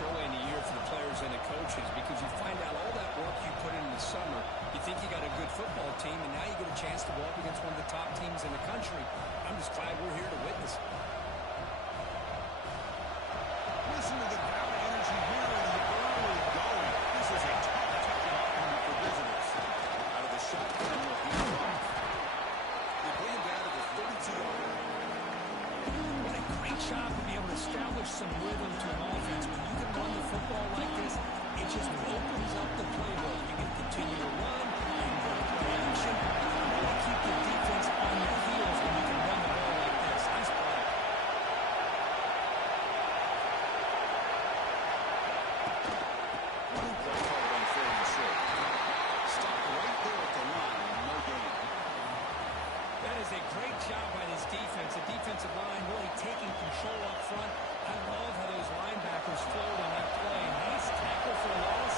early in the year for the players and the coaches because you find out all that work you put in the summer. You think you got a good football team, and now you get a chance to go up against one of the top teams in the country. I'm just glad we're here to witness it. Listen to the crowd energy here in the early going. This is a tough opponent for visitors. Out of the shotgun, will be off. They bring him down to the 32-yard line. What a great job to be able to establish some rhythm to an offense. When you can run the football like this, it just opens up the playbook. You can continue to run, you can go to play action, you can really keep the defense on their heels when you can run the ball like this. Nice play. Running play called on third and short. Stop right there at the line, no gain. That is a great job by this defense. The defensive line really taking control up front. I love how those linebackers flowed on that play. Nice tackle for a loss.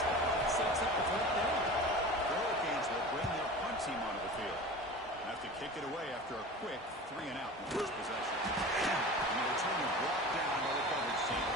Sets up the fourth down. The Hurricanes will bring their punt team onto the field. Have to kick it away after a quick 3-and-out in the first possession. And the return is brought down by the coverage team.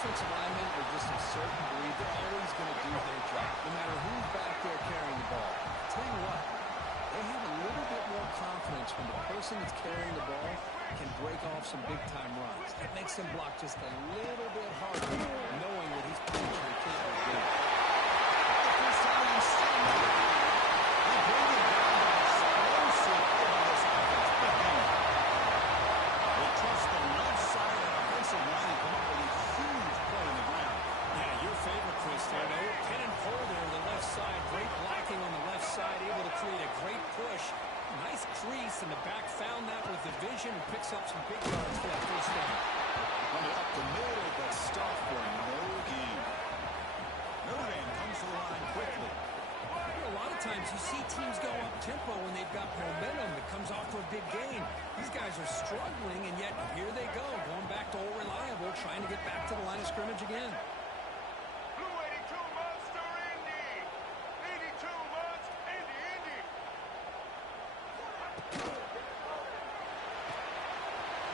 Offensive linemen are just a certain breed. They're always going to do their job, no matter who's back there carrying the ball. I'll tell you what, they have a little bit more confidence when the person that's carrying the ball can break off some big-time runs. It makes them block just a little bit harder, knowing that he's potentially capable of doing it. The first down and 7. They bring it down by explosive play by this offense. Big game. They trust the left side of the offensive line and come up with a huge play on the ground. Yeah, your favorite, Chris, there. They were pin and pull there on the left side. Great blocking on the left side, able to create a great push. Nice crease, and the back found that with the vision and picks up some big yards for that first down. Running up the middle, but stopped for no gain. Notre Dame comes to the line quickly. A lot of times you see teams go up tempo when they've got momentum that comes off for a big gain. These guys are struggling, and yet here they go, going back to old reliable, trying to get back to the line of scrimmage again. Blue 82 Monster Indy. 82 Monster Indy.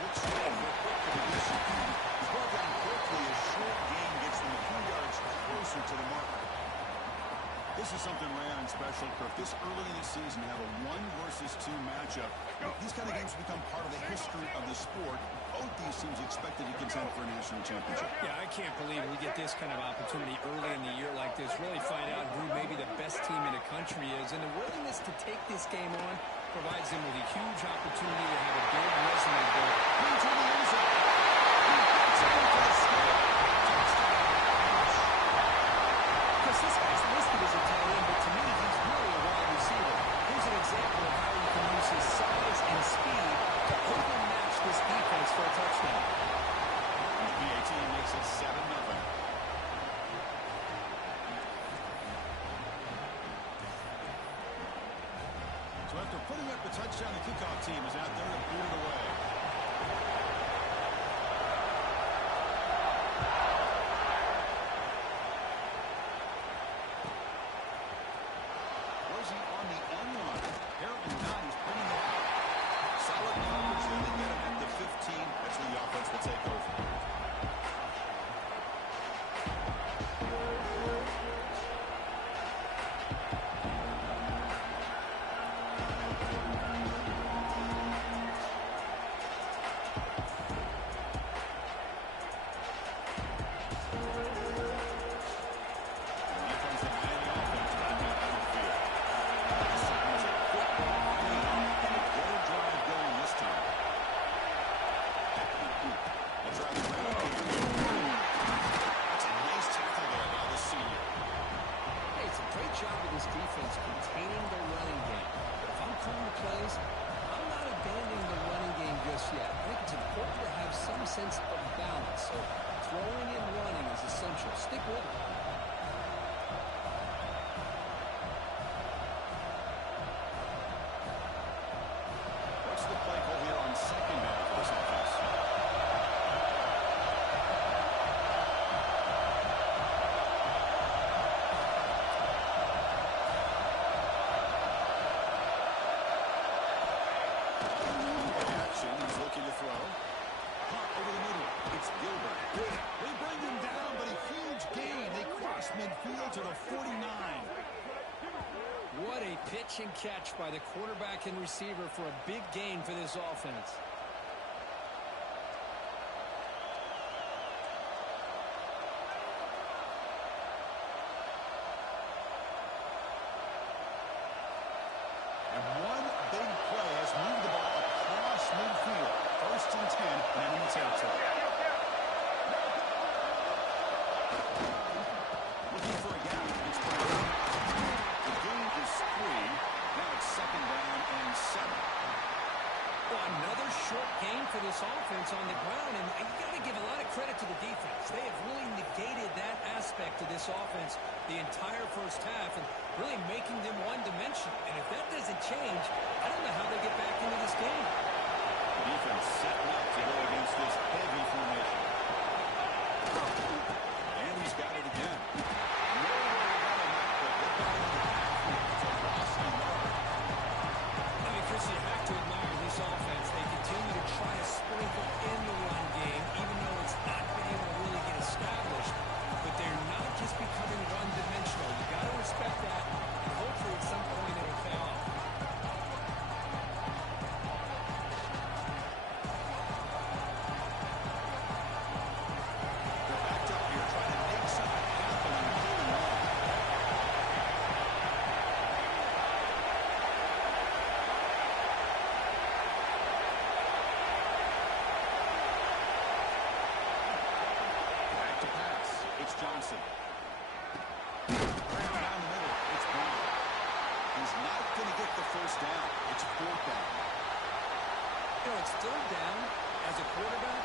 Looks good for a quick completion. He's brought down quickly. A short gain gets them a few yards closer to the marker. This is something rare and special, Kirk. This early in the season, to have a 1 versus 2 matchup. These kind of games become part of the history of the sport. Both these teams expected to contend for a national championship. Yeah, I can't believe we get this kind of opportunity early in the year like this. Really find out who maybe the best team in the country is. And the willingness to take this game on provides them with a huge opportunity to have a big resume built into the end zone. He gets it into the score. Chris, this guy's listed as a tight end, but to me, he's really a wide receiver. Here's an example of how you can use his size and speed to overmatch this defense for a touchdown. And the PAT makes it 7-0. So after putting up the touchdown, the kickoff team is out there to boot it away. On the end line. Harrison Notty's bringing it out. Solid coverage. They get him at the 15. That's when the offense will take over. is, I'm not abandoning the running game just yet. I think it's important to have some sense of balance. So throwing and running is essential. Stick with it. What's the play call here on second down for this offense? He's looking to throw. Hot over the middle. It's Gilbert. They bring him down, but a huge gain. They cross midfield to the 49. What a pitch and catch by the quarterback and receiver for a big gain for this offense. And one big play has moved the ball across midfield. 1st and 10 in enemy territory. Looking for a gap. It's Brown. The gain is 3. Now it's 2nd down and 7. Well, another short gain for this offense on the ground, and you got to give a lot of credit to the defense. They have really negated that aspect of this offense the entire first half and really making them one-dimensional. And if that doesn't change, I don't know how they get back into this game. The defense setting up to go against this heavy formation. And he's got it again. Nowhere to go on that, but look out in the backfield. It's a lossy yard. I mean, Chris, you have to admire this offense. They continue to try to sprinkle in the run game, even though it's not been able to really get established. But they're not just becoming one-dimensional. You got to respect that, and hopefully at some point it'll pay off. They're backed up here trying to make something happen on 31. Back to pass. It's Johnson. Down the middle. It's Brown. He's not going to get the first down. It's 4th down. You know, it's 3rd down. As a quarterback,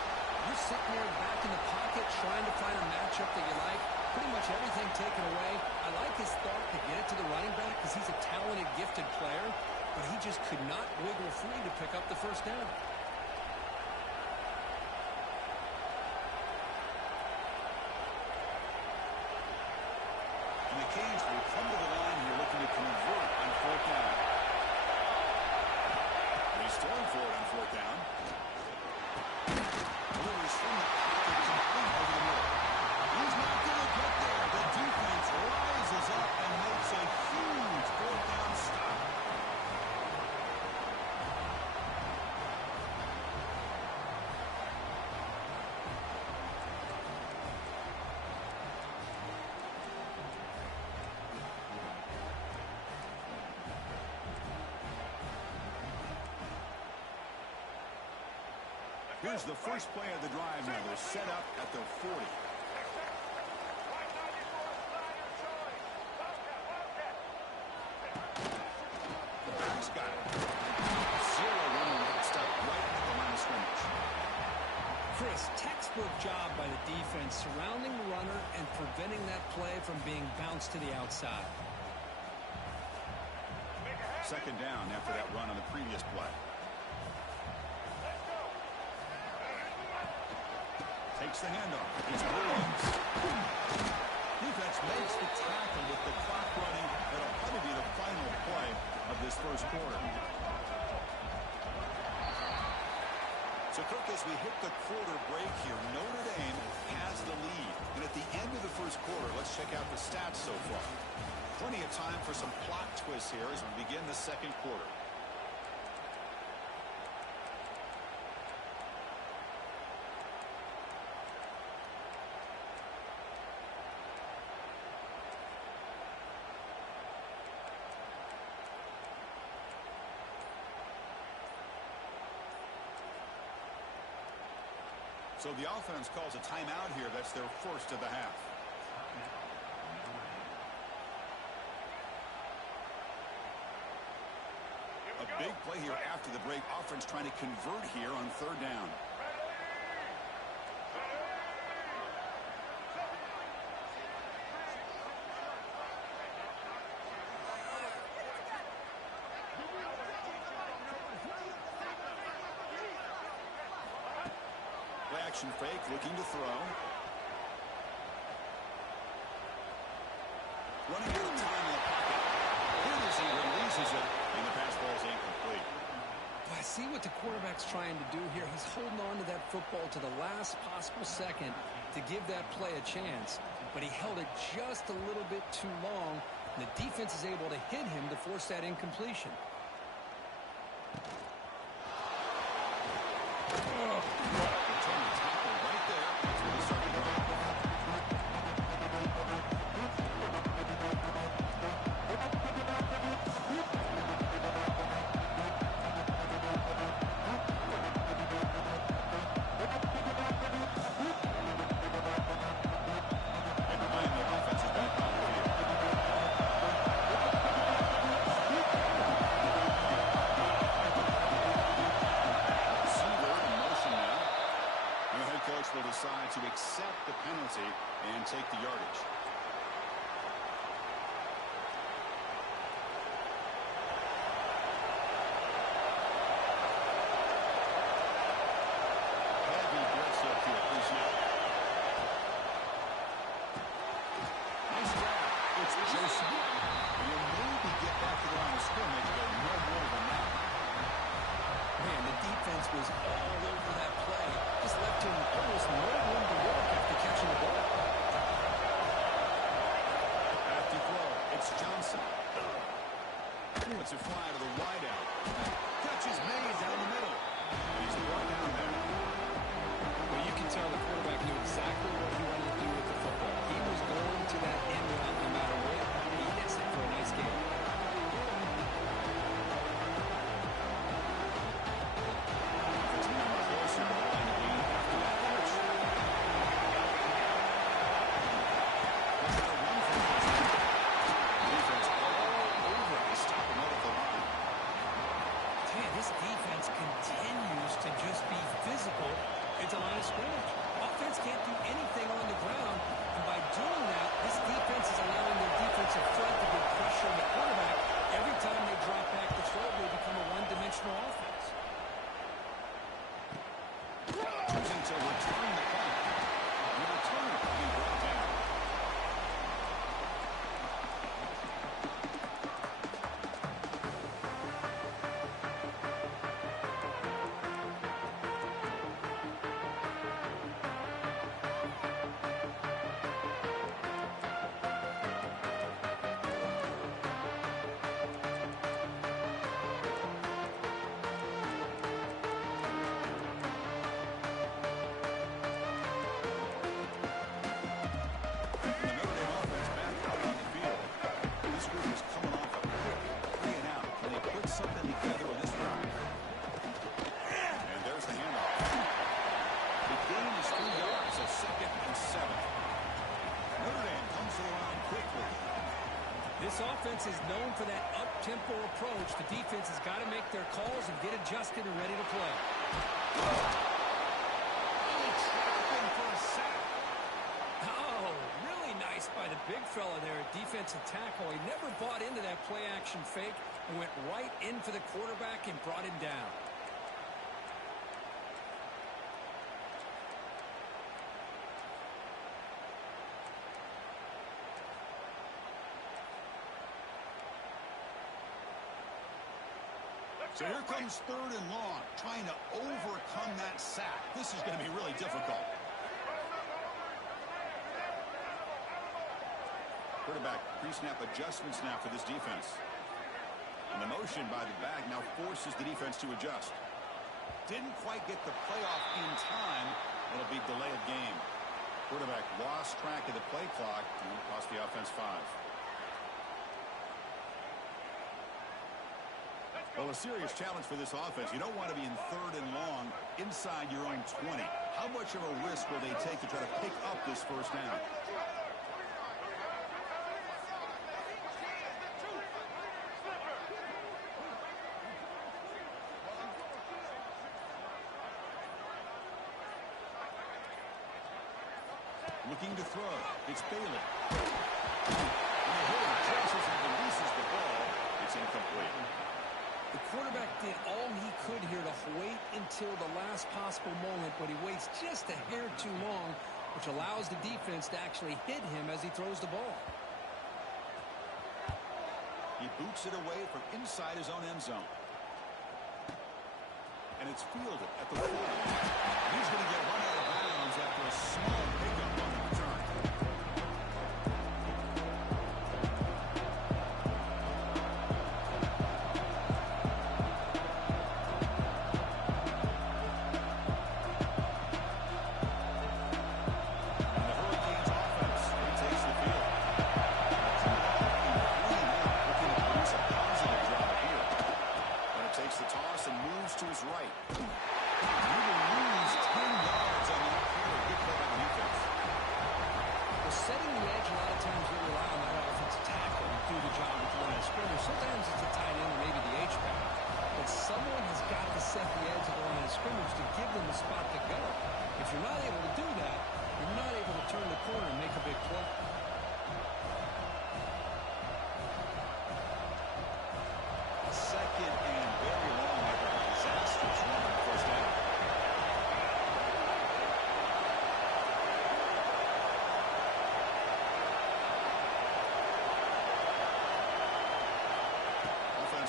you're sitting there back in the pocket trying to find a matchup that you like. Pretty much everything taken away. I like his thought to get it to the running back because he's a talented, gifted player, but he just could not wiggle free to pick up the first down. And the Canes will come to the line here looking to convert on 4th down. And he's throwing for it on 4th down. Delivers from the pocket complete over the middle. He's not going to get there. The defense rises up and makes a huge 4th down stop. Here's the first play of the drive now. They're set up at the 40. The back's got it. 0 running back stop right at the line of scrimmage. Chris, textbook job by the defense surrounding the runner and preventing that play from being bounced to the outside. 2nd down after that run on the previous play. Takes the handoff. It's Williams. Defense makes the tackle with the clock running. That'll probably be the final play of this first quarter. So, Kirk, as we hit the quarter break here, Notre Dame has the lead. And at the end of the first quarter, let's check out the stats so far. Plenty of time for some plot twists here as we begin the second quarter. So the offense calls a timeout here. That's their first of the half. A Big play here after the break. Offense trying to convert here on third down. Play action fake, looking to throw. Running out of time in the pocket. Here as he releases it, and the pass ball is incomplete. I see what the quarterback's trying to do here. He's holding on to that football to the last possible second to give that play a chance, but he held it just a little bit too long, and the defense is able to hit him to force that incompletion. Return tackle right there. That's where they start to drive. Will decide to accept the penalty and take the yardage. Heavy blitz up here. Nice grab. It's Joseph. You'll maybe get back to the line of scrimmage, but no more than that. Man, the defense was all over that play. Just left him almost no room to work after catching the ball. After throw, it's Johnson. Puts it fly to the wideout. Catch is made down the middle. And he's brought down there. Well, you can tell the quarterback knew exactly what he wanted to do with the football. He was going to that end route no matter what. He hits it for a nice game. This offense is known for that up-tempo approach. The defense has got to make their calls and get adjusted and ready to play. Oh, really nice by the big fella there at defensive tackle. He never bought into that play-action fake and went right in for the quarterback and brought him down. So here comes third and long, trying to overcome that sack. This is going to be really difficult. Quarterback pre-snap adjustments now for this defense. And the motion by the back now forces the defense to adjust. Didn't quite get the play off in time. It'll be delay of game. Quarterback lost track of the play clock and it cost the offense 5. Well, a serious challenge for this offense. You don't want to be in third and long inside your own 20. How much of a risk will they take to try to pick up this first down? Looking to throw. It's Bailey. And the hitter chases and releases the ball. It's incomplete. The quarterback did all he could here to wait until the last possible moment, but he waits just a hair too long, which allows the defense to actually hit him as he throws the ball. He boots it away from inside his own end zone. And it's fielded at the 40. He's going to get run out of bounds after a small pickup on the return.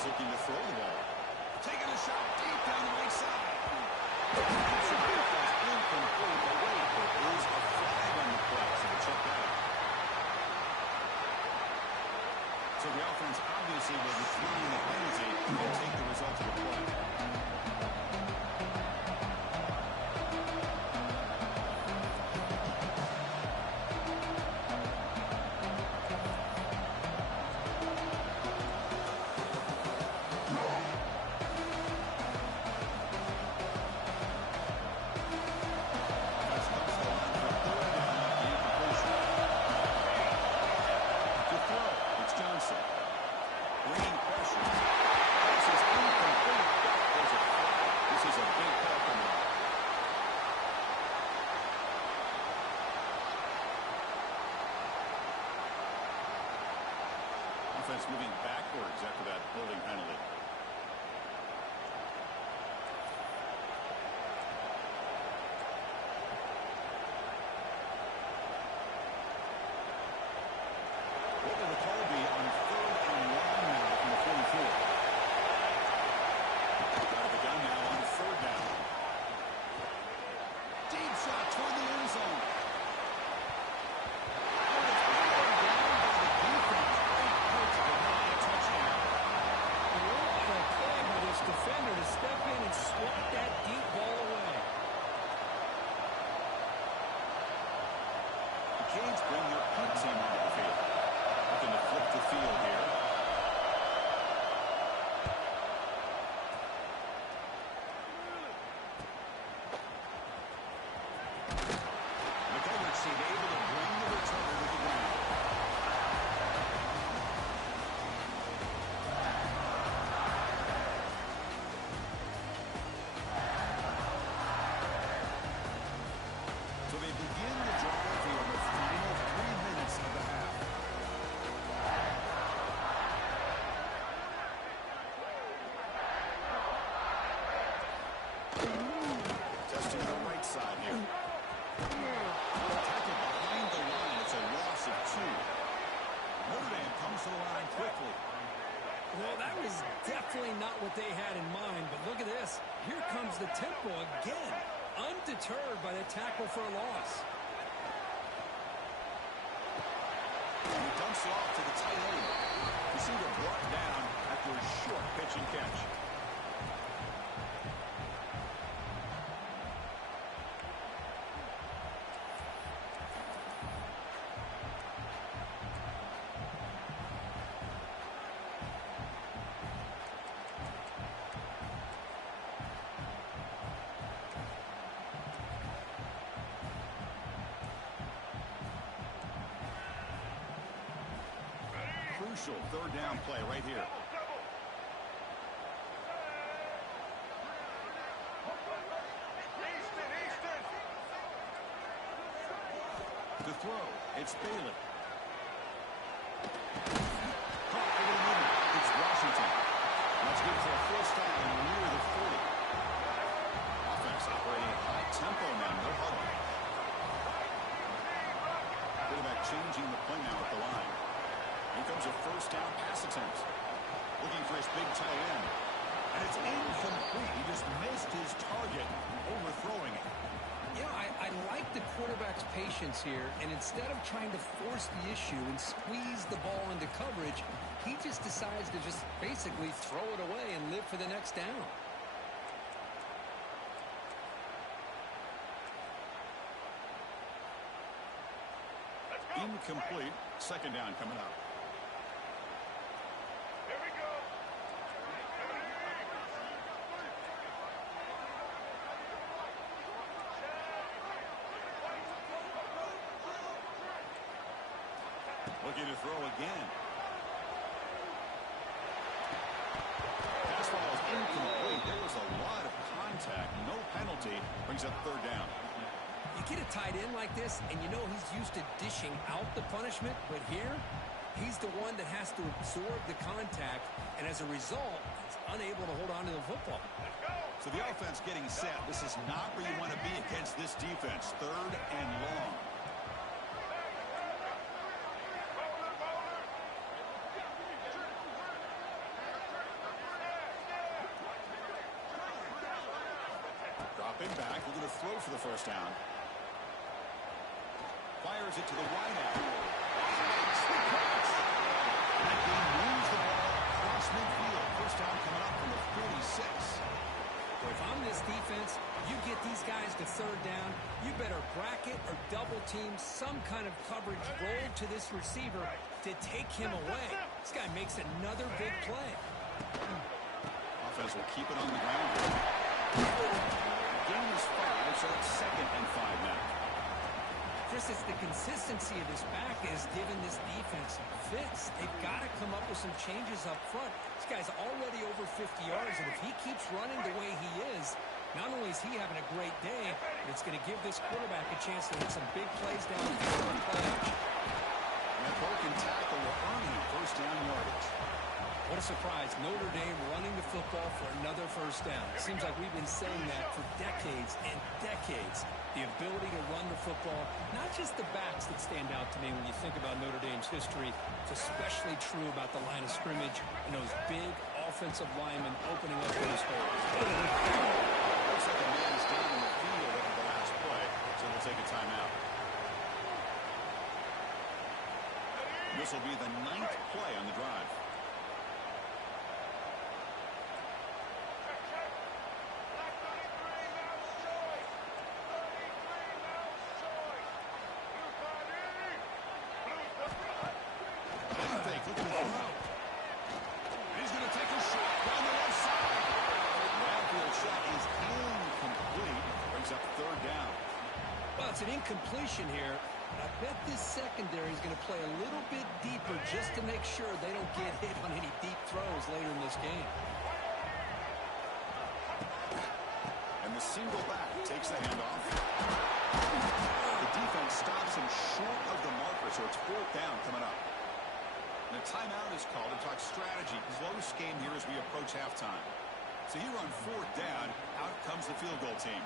Looking to throw the ball. Taking a shot deep down the right side. It's incomplete. But wait, there is a flag on the play, so we'll check that out. So the offense obviously was declining the penalty and take the result of the play. Offense moving backwards after that holding penalty. What will the call be on 3rd and 1 now from the 44? Out of the gun now on 3rd down. Deep shot toward the end zone. Defender to step in and swat that deep ball away. The Canes bring their punt team onto the field. Looking to flip the field here. McElligott seemed able to bring the returner to the ground. Well, that was definitely not what they had in mind, but look at this. Here comes the tempo again, undeterred by the tackle for a loss. He dumps it off to the tight end. Receiver brought down after a short pitch and catch. Crucial 3rd down play right here. To throw. It's Bailey. Caught over the middle. It's Washington. That's good for a first down near the 40. Offense operating at high tempo now. No huddle. Quarterback changing the play now at the line. Here comes a first down pass attempt. Looking for his big tight end. And it's incomplete. He just missed his target, overthrowing it. Yeah, I like the quarterback's patience here, and instead of trying to force the issue and squeeze the ball into coverage, he just decides to just basically throw it away and live for the next down. Incomplete. Second down coming up. Here we go. Looking to throw again. Pass ball is incomplete. There was a lot of contact. No penalty. Brings up third down. You get a tight end like this, and you know he's used to dishing out the punishment, but here, he's the one that has to absorb the contact, and as a result, he's unable to hold on to the football. So the offense getting set. This is not where you want to be against this defense. Third and long. Dropping back, looking to throw for the first down. Fires it to the wide out. That game moves the ball across midfield. First down coming up from the 46. If I'm this defense, you get these guys to third down, you better bracket or double team some kind of coverage roll to this receiver to take him away. This guy makes another big play. Offense will keep it on the ground. Game is 5, so it's 2nd and 5 now. Chris, it's the consistency of this back is giving this defense fits. They've got to come up with some changes up front. This guy's already over 50 yards, and if he keeps running the way he is, not only is he having a great day, but it's going to give this quarterback a chance to hit some big plays down the field and play action. That broken tackle will earn him first down yardage. What a surprise. Notre Dame running the football for another first down. It seems like we've been saying that for decades and decades. The ability to run the football, not just the backs that stand out to me when you think about Notre Dame's history. It's especially true about the line of scrimmage and those big offensive linemen opening up those holes. Looks like a man's down in the field after the last play, so we'll take a timeout. This will be the 9th play on the drive. It's an incompletion here. I bet this secondary is going to play a little bit deeper just to make sure they don't get hit on any deep throws later in this game. And the single back takes the handoff. The defense stops him short of the marker, so it's 4th down coming up. And a timeout is called to talk strategy. Close game here as we approach halftime. So here on 4th down, out comes the field goal team.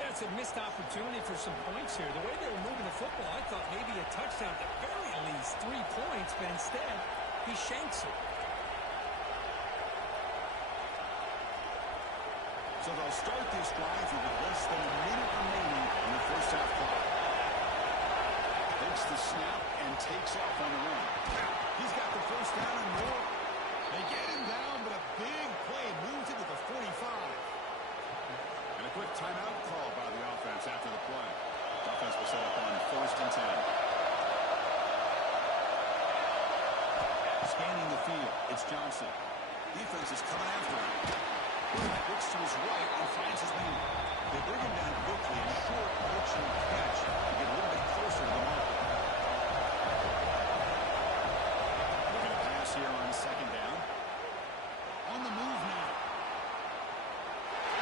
That's a missed opportunity for some points here. The way they were moving the football, I thought maybe a touchdown at the very least, 3 points, but instead, he shanks it. So they'll start this drive with less than a minute remaining in the first half clock. Takes the snap and takes off on the run. He's got the first down and more. They get him down, but a big play moves it to the 45. And a quick timeout call by the offense after the play. Offense will set up on 1st and 10. Scanning the field, it's Johnson. Defense is coming after him. Quarterback looks to his right and finds his man. They bring him down quickly, and short arching catch to get a little bit closer to the mark. Looking to pass here on second down. On the move now.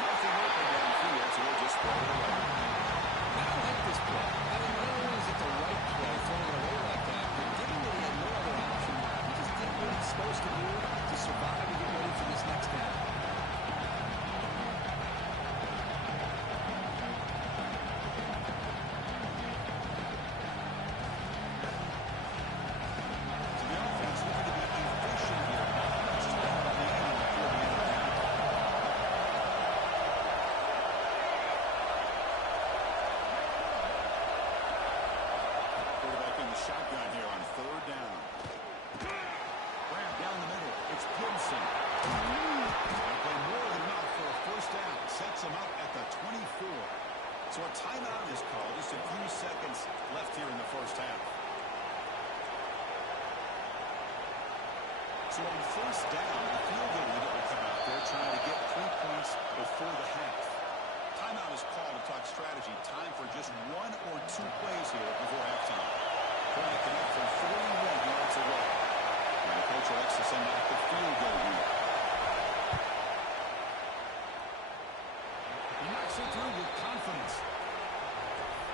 Nothing open downfield, so we'll just throw it away. I don't like this play. I mean, not only is it the right play, throwing it away like that, but given that he had no other option, he just did what he's supposed to do to survive and get ready for this next down. Shotgun here on third down. Grab down the middle. It's Gibson. They'll play more than enough for a first down. Sets him up at the 24. So a timeout is called. Just a few seconds left here in the first half. So on first down, the field goal leader will come out there trying to get 3 points before the half. Timeout is called to talk strategy. Time for just 1 or 2 plays here before halftime. Trying to connect from 41 yards away. And the coach elects to send out the field goal unit. He knocks it through with confidence.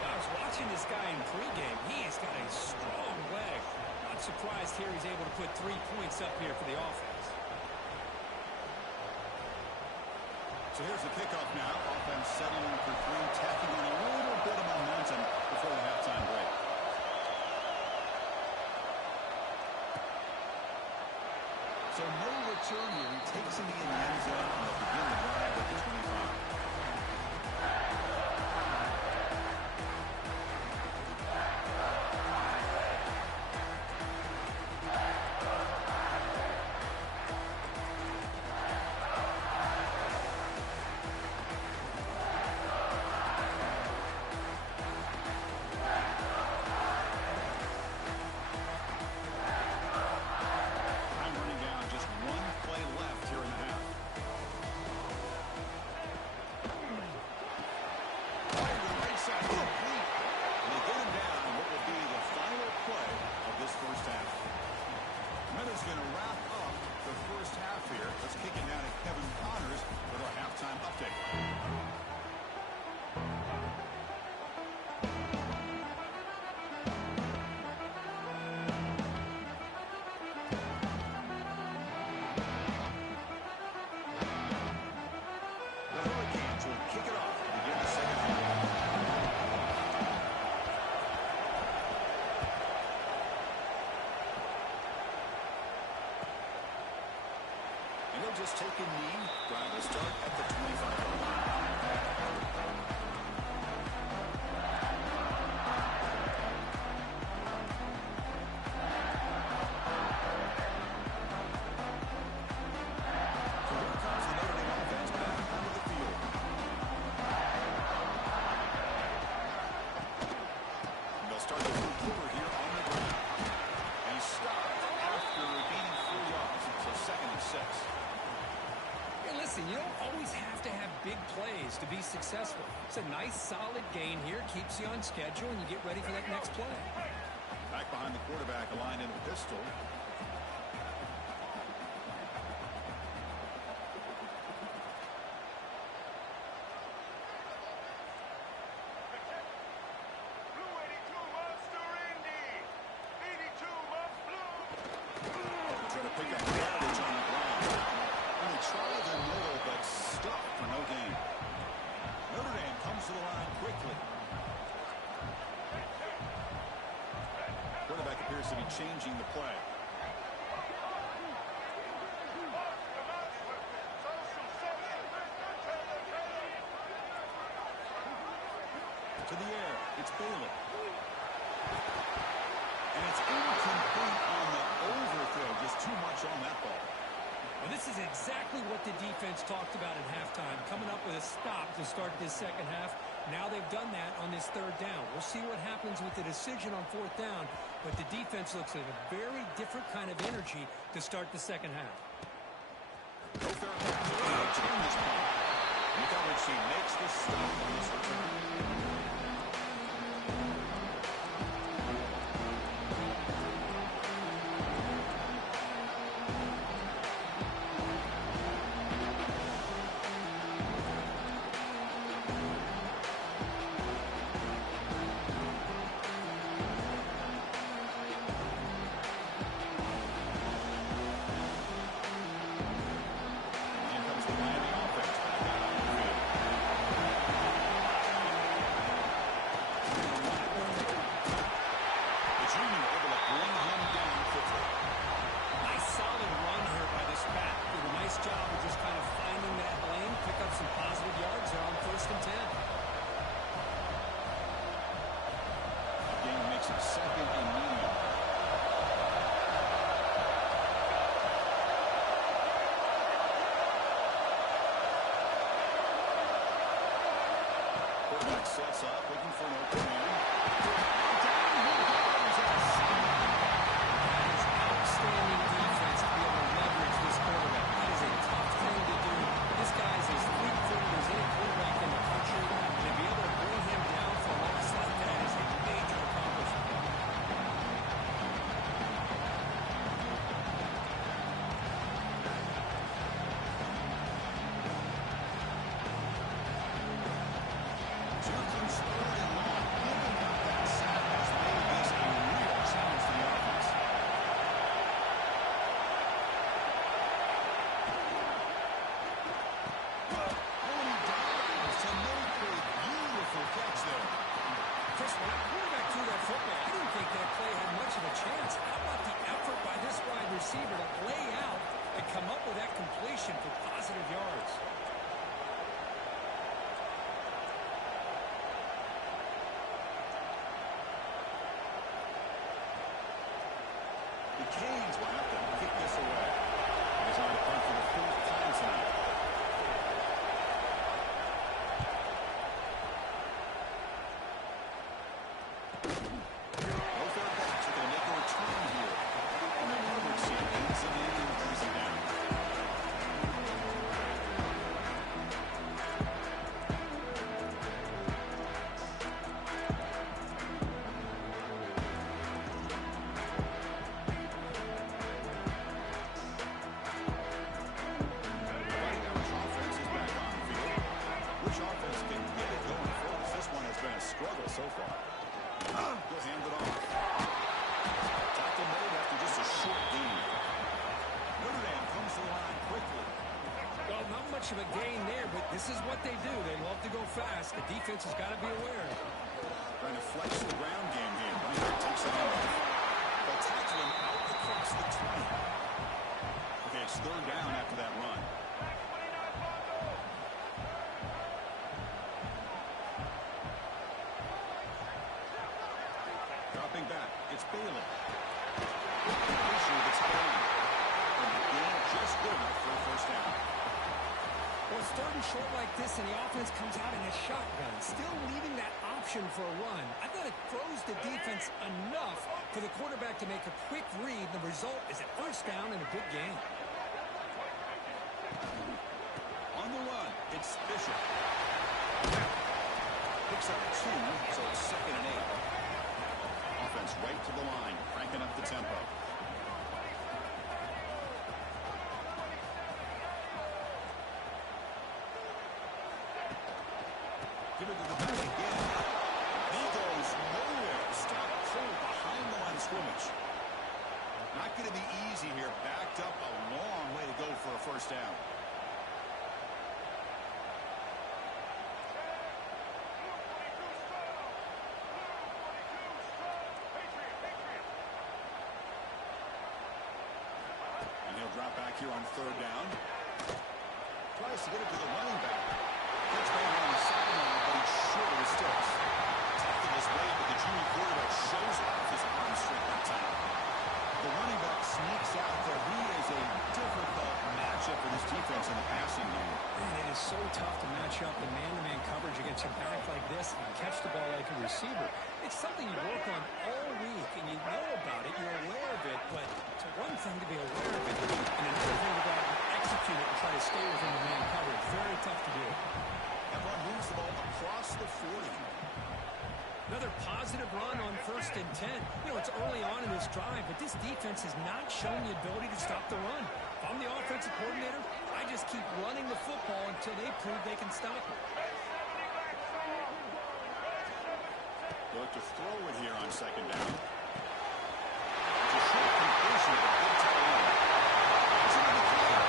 I was watching this guy in pregame. He has got a strong leg. Not surprised here he's able to put 3 points up here for the offense. So here's the kickoff now. Offense settling in for 3, tacking on a little bit of momentum before the halftime break. So no return here. He takes him in the end zone and they'll begin the drive at the 25. Going to wrap up the first half here. Let's kick it down to Kevin Connors with our halftime update. The Hurricanes will kick it off to begin the second half. Just take a knee. Drive will start at the 25-yard line. So here comes the Notre Dame offense back onto the field. And they'll start the third quarter here on the ground. And he stopped after gaining 4 yards. So 2nd and 6. Listen, you don't always have to have big plays to be successful. It's a nice, solid gain here. Keeps you on schedule, and you get ready for that next play. Back behind the quarterback, aligned in a pistol. Blue 82 Monster Indy. 82 Monster Blue. Trying to pick up yardage on the ground. And they try the middle, but stuck for no gain. Notre Dame comes to the line quickly. Quarterback appears to be changing the play. To the air, it's Bailey. And it's incomplete on the overthrow. Just too much on that ball. Well, this is exactly what the defense talked about at halftime, coming up with a stop to start this second half. Now they've done that on this third down. We'll see what happens with the decision on fourth down, but the defense looks like a very different kind of energy to start the second half. No fair catch. Turn this ball. Look how much he makes the stop on this return. Sets up, looking for an open man. That is outstanding defense to be able to leverage this quarterback. That is a tough thing to do. This guy's as fleet-footed as any quarterback in the country, and to be able to bring him down for a loss like that is a major accomplishment. Receiver to lay out and come up with that completion for positive yards. The Canes will have to kick this away. He's on the punt for the fourth time tonight. Both their backs are going to make a return here. And then one receiver leads him in and brings him down. Right now, which offense is back on the field? Which offense can get it going for us? This one has been a struggle so far. They'll hand it off. Tackle made after just a short gain. Notre Dame comes to the line quickly. Well, not much of a gain there, but this is what they do. They love to go fast. The defense has got to be aware. Trying to flex the ground game here. Running back takes it off. They'll tackle him out across the 20. Okay, it's third down after that run. Dropping back, it's Bailey. Pressure that's Bailey. And the game just good enough for a first down. Well, it's third and short like this, and the offense comes out in a shotgun, still leaving that option for a run. I thought it throws the defense enough for the quarterback to make a quick read. The result is a first down and a good game. On the run, it's Bishop. Picks up 2, so it's 2nd and 8. Offense right to the line, cranking up the tempo. Give it to the back again. He goes nowhere. Stop cold behind the line of scrimmage. Not going to be easy here. Backed up a long way to go for a first down. And he'll drop back here on third down. Tries to get it to the running back. Gets back on the sideline, but he's short of the sticks. Tackling his way, but the junior quarterback shows off his arm strength that time. The running back sneaks out there. He is a difficult matchup for this defense in the passing game. Man, it is so tough to match up in man-to-man coverage against a back like this and catch the ball like a receiver. It's something you work on all week, and you know about it, you're aware of it, but it's one thing to be aware of it, and another thing to go out and execute it and try to stay within the man coverage. Very tough to do. Another positive run on 1st and 10. You know, it's early on in this drive, but this defense has not shown the ability to stop the run. If I'm the offensive coordinator, I just keep running the football until they prove they can stop it. Look to throw it here on 2nd down. It's a short completion of a big tight end. It's into the clear.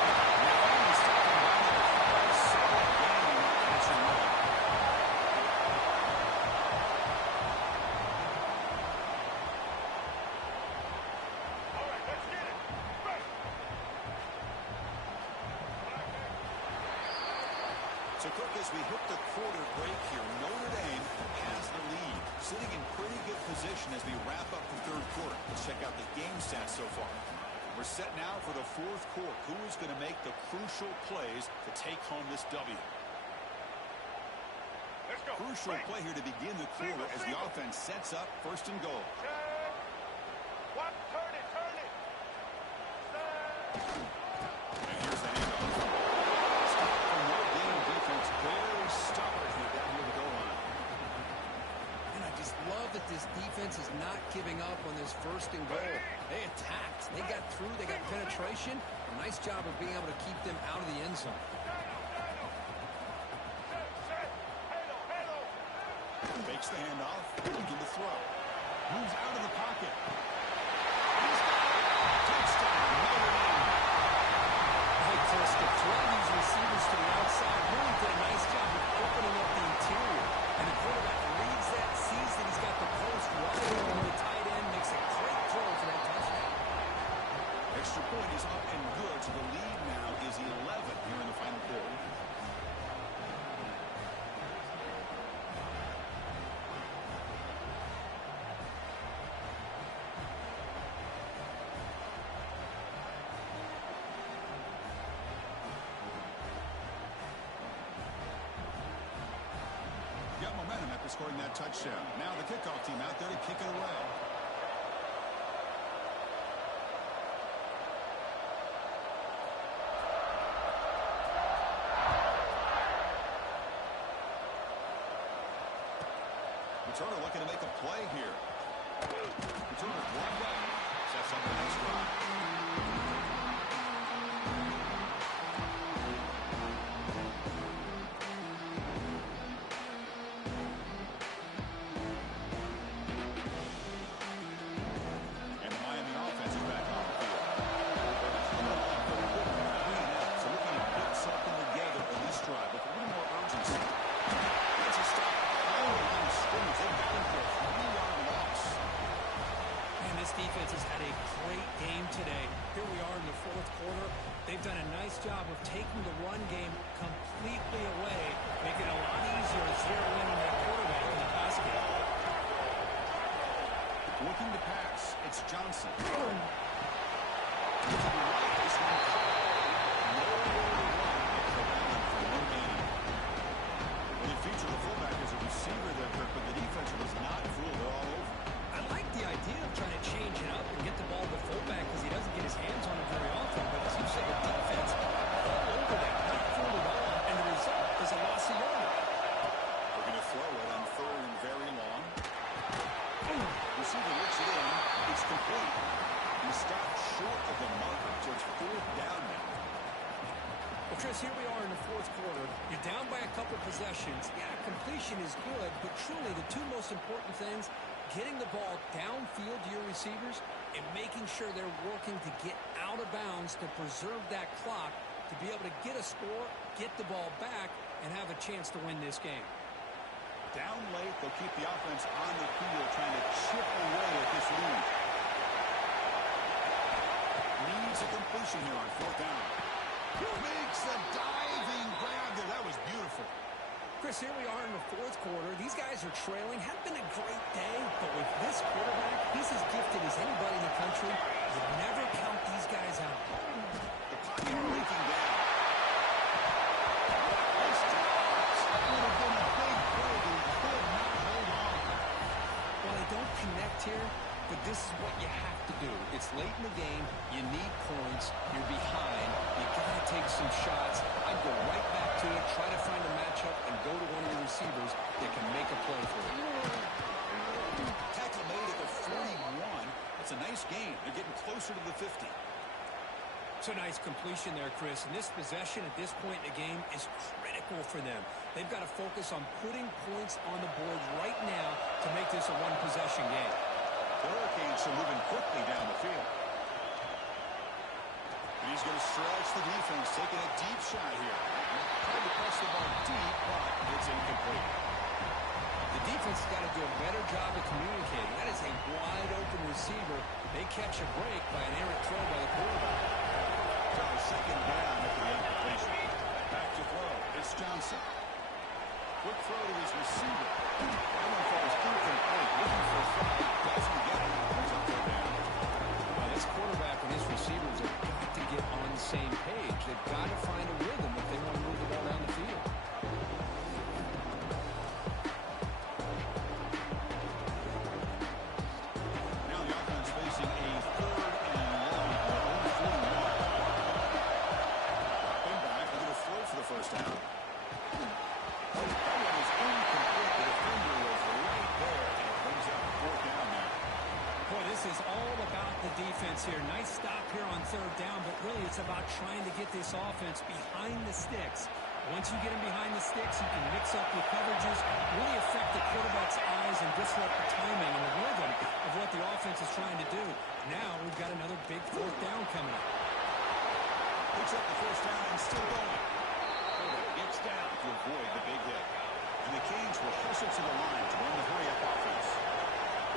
And they finally stop him down at a solid gain on that catch and run. So, Cook, as we hit the quarter break here, Notre Dame has the lead, sitting in pretty good position as we wrap up the 3rd quarter. Let's check out the game stats so far. We're set now for the 4th quarter. Who is going to make the crucial plays to take home this W? Let's go. Crucial play here to begin the quarter as the offense sets up 1st and goal. What? Turn it, turn it. And here's the handoff. Stop from Notre Dame defense. Very stubborn here down here to goal line. And I just love that this defense is not giving up on this 1st and goal. They attacked. They got through. They got penetration. A nice job of being able to keep them out of the end zone. Fakes the handoff. Looking to throw. Moves out of the pocket. He's got it. Touchdown, Notre Dame. Hey, Chris, to throw these receivers to the outside really did a nice job of opening up the interior. And the quarterback reads that, sees that he's got the post wide open the tight end, makes a great throw for that touchdown. Extra point is up and good, so the lead now is 11 here in the final quarter. Got momentum after scoring that touchdown. Now the kickoff team out there to kick it away. Returner looking to make a play here. Returner one down. Sets up the next drive. And the Miami offense is back on the field. Coming off a quick 3-and-out, so looking to put something together in this drive with a little more urgency. That's a stop. They've got him for a 3-yard loss. Man, this defense has had a great game today. Here we are in the 4th quarter. They've done a nice job of taking the run game completely away, making it a lot easier to zero in on that quarterback in the pass game. Looking to pass. It's Johnson. To the right. This one caught. Nowhere to run. For no gain. Well, they feature the fullback as a receiver there, Kirk, but the defense was not fooled. They're all over. I like the idea of trying to change it up and get the ball to the fullback because he doesn't get his hands on it very often. But as you say, the defense all over that, not fooled at all, and the result is a loss of yardage. They're going to throw it on 3rd and very long. Receiver looks it in. It's complete. He stopped short of the marker, so it's 4th down now. Well, Chris, here we are in the 4th quarter. You're down by a couple possessions. Yeah, completion is good, but truly the two most important things, getting the ball downfield to your receivers and making sure they're working to get out of bounds to preserve that clock to be able to get a score, get the ball back, and have a chance to win this game. Down late, they'll keep the offense on the field trying to chip away at this lead. Needs a completion here on 4th down. Makes a diving grab there. That was beautiful. Chris, here we are in the 4th quarter. These guys are trailing. Hadn't been a great day, but with this quarterback, he's as gifted as anybody in the country. You never count these guys out. The pocket breaking down. This drops. Would have been a big play, but he could not hold on. Well, they don't connect here, but this is what you have to do. It's late in the game. You need points. You're behind. You got to take some shots. I'd go right back to it, try to find a matchup, and go to one of your receivers that can make a play for you. Tackle made at the 41. It's a nice gain. They're getting closer to the 50. It's a nice completion there, Chris. And this possession at this point in the game is critical for them. They've got to focus on putting points on the board right now to make this a one-possession game. The Hurricanes are moving quickly down the field. And he's going to stretch the defense, taking a deep shot here. Tried to press the ball deep, but it's incomplete. The defense has got to do a better job of communicating. That is a wide-open receiver. They catch a break by an errant throw by the quarterback. So second down after the incompletion. Back to throw. It's Johnson. Quick throw to his receiver. That one falls incomplete. Looking for a throw. Doesn't get it. Brings up third down. Well, this quarterback and his receivers have got to get on the same page. They've got to find a rhythm if they want to move the ball down the field. Now the offense facing a third and long. Dropping back. They're going to throw for the first down. That one is incomplete. The defender was right there, and it brings up fourth down now. Boy, this is all about the defense here. Nice stop here on third down, but really it's about trying to get this offense behind the sticks. Once you get them behind the sticks, you can mix up your coverages, really affect the quarterback's eyes and disrupt the timing and the rhythm of what the offense is trying to do. Now we've got another big fourth down coming up. Picks up the first down and still going. Gets down to avoid the big hit. And the Canes will hustle to the line to run the hurry-up offense.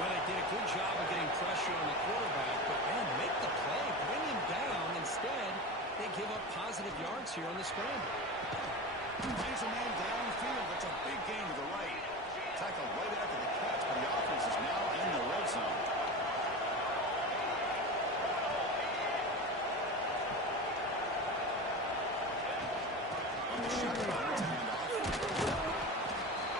Well, they did a good job of getting pressure on the quarterback, but man, make the play, bring him down. Instead, they give up positive yards here on the scramble. Finds a man downfield. That's a big gain to the right. Tackle right after the catch, but the offense is now in the red zone. On the shotgun, it's a handoff.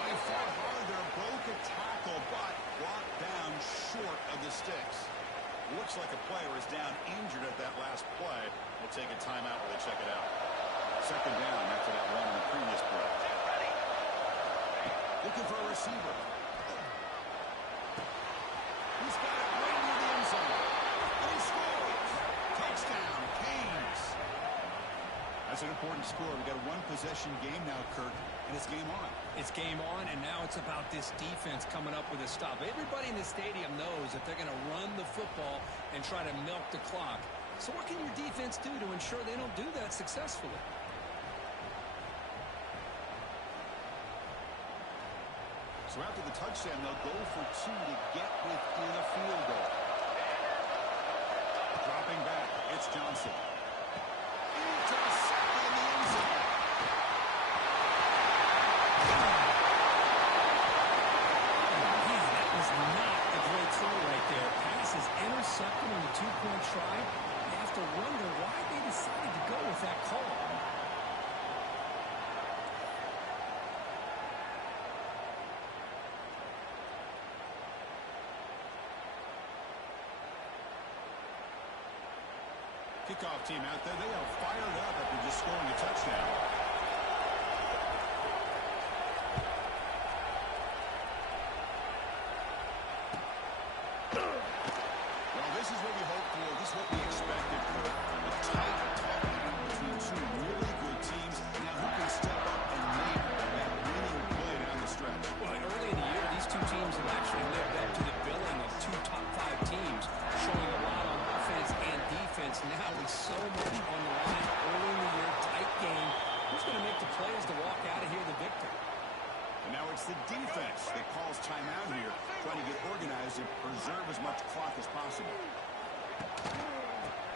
They fought hard there, broke a tackle, but brought down short of the sticks. Looks like a player is down injured at that last play. We'll take a timeout while they check it out. Second down after that run in the previous play. Looking for a receiver. He's got it right near the end zone. And he scores. Touchdown, Canes. That's an important score. We've got a one-possession game now, Kirk, and it's game on. It's game on, and now it's about this defense coming up with a stop. Everybody in the stadium knows that they're going to run the football and try to milk the clock. So what can your defense do to ensure they don't do that successfully? So after the touchdown, they'll go for two to get within a field goal. Dropping back, it's Johnson. Intercepted in the end zone. Man, that was not a great throw right there. Pass is intercepted on the two-point try. You have to wonder why they decided to go with that call. Kickoff team out there. They are fired up after just scoring a touchdown. Well, this is what we hoped for. This is what we expected. A tight talk between two really good teams. Now who can step up and make that winning play down the stretch? Well, early in the year, these two teams have actually lived up to the billing of two top-5 teams, showing a lot on offense and defense. Now with so much on the line early in the year, tight game. Who's going to make the plays to walk out of here the victor? And now it's the defense that calls timeout here, trying to get organized and preserve as much clock as possible.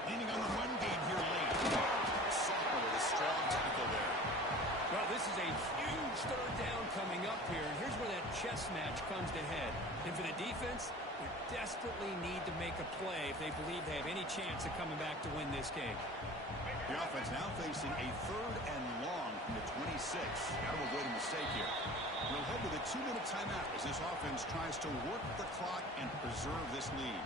Leaning on the run game here late. Soccer with a strong tackle there. Well, this is a huge third down coming up here, and here's where that chess match comes to head. And for the defense, they desperately need to make a play if they believe they have any chance of coming back to win this game. The offense now facing a third and long from the 26. Got to avoid a mistake here. We'll head to the 2-minute timeout as this offense tries to work the clock and preserve this lead.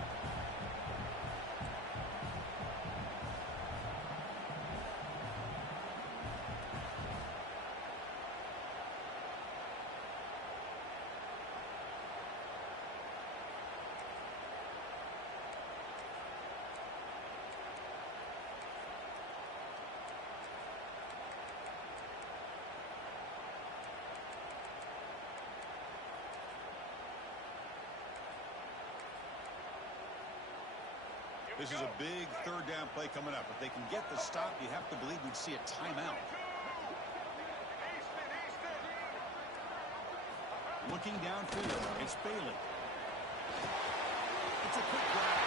This is a big third down play coming up. If they can get the stop, you have to believe we'd see a timeout. Looking downfield, it's Bailey. It's a quick grab.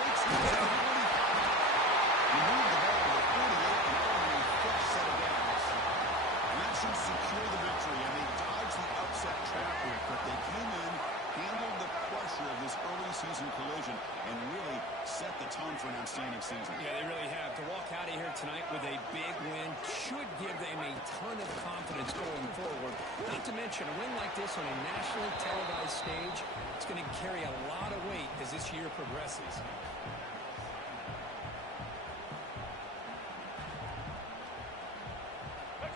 Great snap at the 45. You move the ball to the 48 and only a fresh set of downs. And that should secure the victory, and they dodged the upset trap here, but they came in, handled the pressure of this early season collision, and really set the tone for an outstanding season. Yeah, they really have. To walk out of here tonight with a big win should give them a ton of confidence going forward. Not to mention, a win like this on a nationally televised stage, it's going to carry a lot of weight as this year progresses.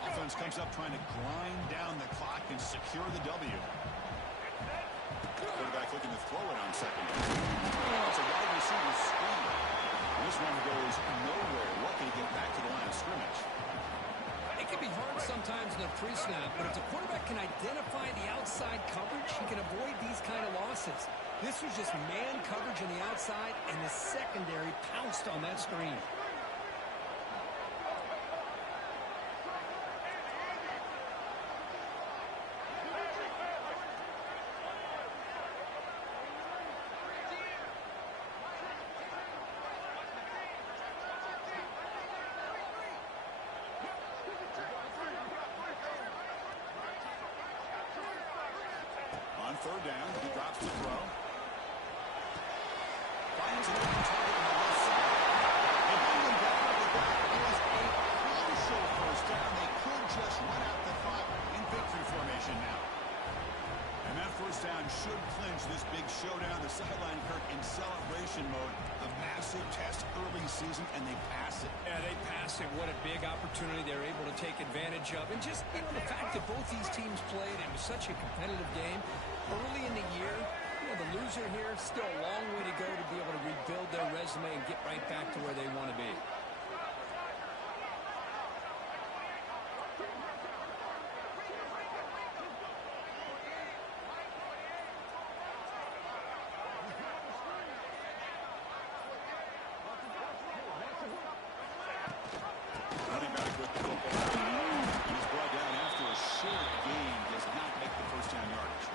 Offense comes up trying to grind down the clock and secure the W. Quarterback looking to throw it on second. It's a wide receiver screen. This one goes nowhere. Lucky to get back to the line of scrimmage. It can be hard sometimes in a pre-snap, but if the quarterback can identify the outside coverage, he can avoid these kind of losses. This was just man coverage on the outside, and the secondary pounced on that screen. On third down, he drops the throw. Finds an open target on the left side. They bring him down, but that is a crucial first down. They could just run out the clock in victory formation now. And that first down should clinch this big showdown. The sideline, Kirk, in celebration mode. A massive test early season, and they pass it. Yeah, they passed it. What a big opportunity they're able to take advantage of. And just, the fact that both these teams played, it was such a competitive game early in the year. The loser here, still a long way to go to be able to rebuild their resume and get right back to where they want to be. Running back with the football. He's brought down after a short gain. Does not make the first down yardage.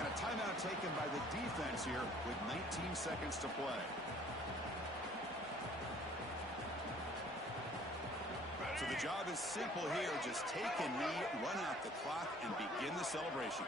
And a timeout taken by the defense here with 19 seconds to play. So the job is simple here. Just take a knee, run out the clock, and begin the celebration.